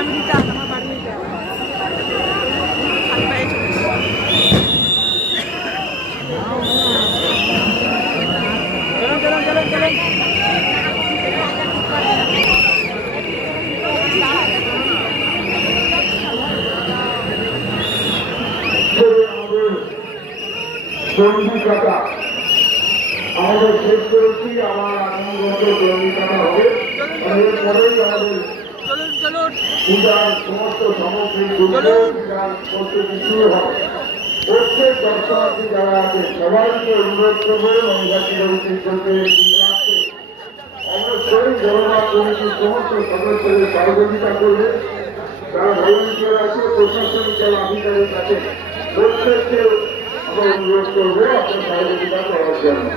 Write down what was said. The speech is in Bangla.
আমি দিতে আসলাম, আমার বাড়ি নিতে খালি পায়ে চলে চন্ডিকাটা আমাদের শেষ করেছি। আমার আগমনগত চন্ডিকাটা হবে, এরপরেই আমাদের পূজার সমস্ত সামগ্রী পূজার প্রস্তুতি শুরু হবে। প্রত্যেক দর্শনার্থী যারা আছে সবাইকে অনুরোধ করবে নৈহাটির ঐতিহ্যকে অবশ্যই জগন্নাথ কমিটির সমস্ত সদস্যদের সহযোগিতা করবে। যারা ভলেন্টিয়ার আছে, প্রশাসনিক যারা আধিকারিক আছে, প্রত্যেককে আমরা অনুরোধ করবো আপনার সহযোগিতা করার জন্য।